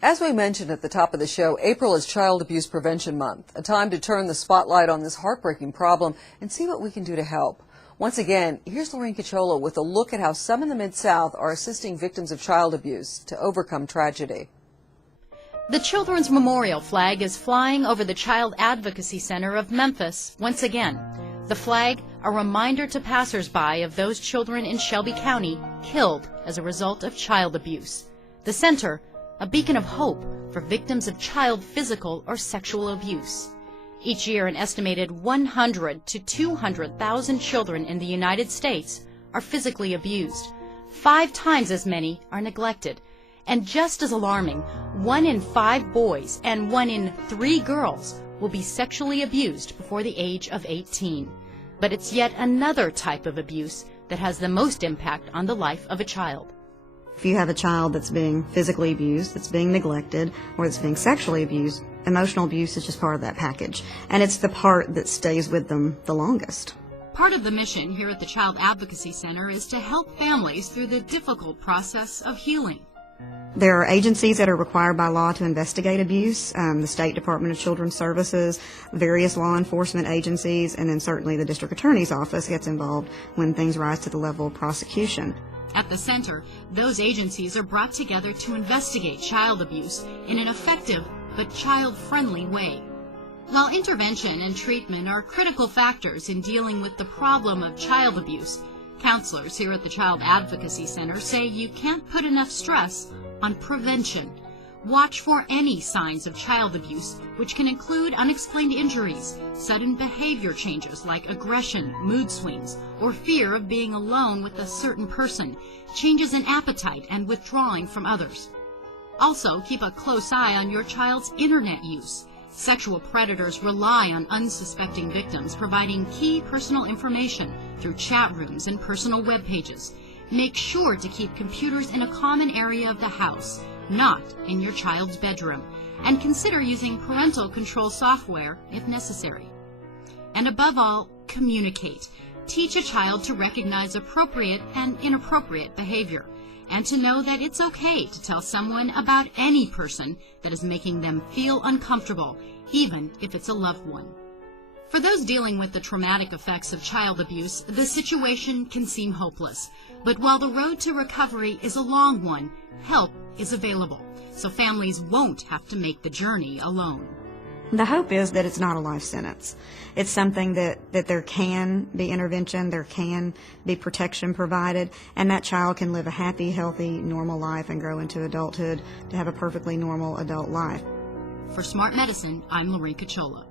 As we mentioned at the top of the show, April is Child Abuse Prevention Month, a time to turn the spotlight on this heartbreaking problem and see what we can do to help. Once again, here's Lorraine Cachola with a look at how some in the Mid-South are assisting victims of child abuse to overcome tragedy. The Children's Memorial flag is flying over the Child Advocacy Center of Memphis once again. The flag, a reminder to passersby of those children in Shelby County killed as a result of child abuse. The center, a beacon of hope for victims of child physical or sexual abuse. Each year, an estimated 100 to 200,000 children in the United States are physically abused. 5 times as many are neglected. And just as alarming, 1 in 5 boys and 1 in 3 girls will be sexually abused before the age of 18. But it's yet another type of abuse that has the most impact on the life of a child. If you have a child that's being physically abused, that's being neglected, or that's being sexually abused, emotional abuse is just part of that package. And it's the part that stays with them the longest. Part of the mission here at the Child Advocacy Center is to help families through the difficult process of healing. There are agencies that are required by law to investigate abuse, the State Department of Children's Services, various law enforcement agencies, and then certainly the District Attorney's Office gets involved when things rise to the level of prosecution. At the center, those agencies are brought together to investigate child abuse in an effective but child-friendly way. While intervention and treatment are critical factors in dealing with the problem of child abuse, counselors here at the Child Advocacy Center say you can't put enough stress on prevention. Watch for any signs of child abuse, which can include unexplained injuries, sudden behavior changes like aggression, mood swings, or fear of being alone with a certain person, changes in appetite and withdrawing from others. Also, keep a close eye on your child's internet use. Sexual predators rely on unsuspecting victims, providing key personal information through chat rooms and personal web pages. Make sure to keep computers in a common area of the house, not in your child's bedroom, and consider using parental control software if necessary. And above all, communicate. Teach a child to recognize appropriate and inappropriate behavior, and to know that it's okay to tell someone about any person that is making them feel uncomfortable, even if it's a loved one. For those dealing with the traumatic effects of child abuse, the situation can seem hopeless. But while the road to recovery is a long one, help is available, so families won't have to make the journey alone. The hope is that it's not a life sentence. It's something that there can be intervention, there can be protection provided, and that child can live a happy, healthy, normal life and grow into adulthood to have a perfectly normal adult life. For Smart Medicine, I'm Lorraine Cachola.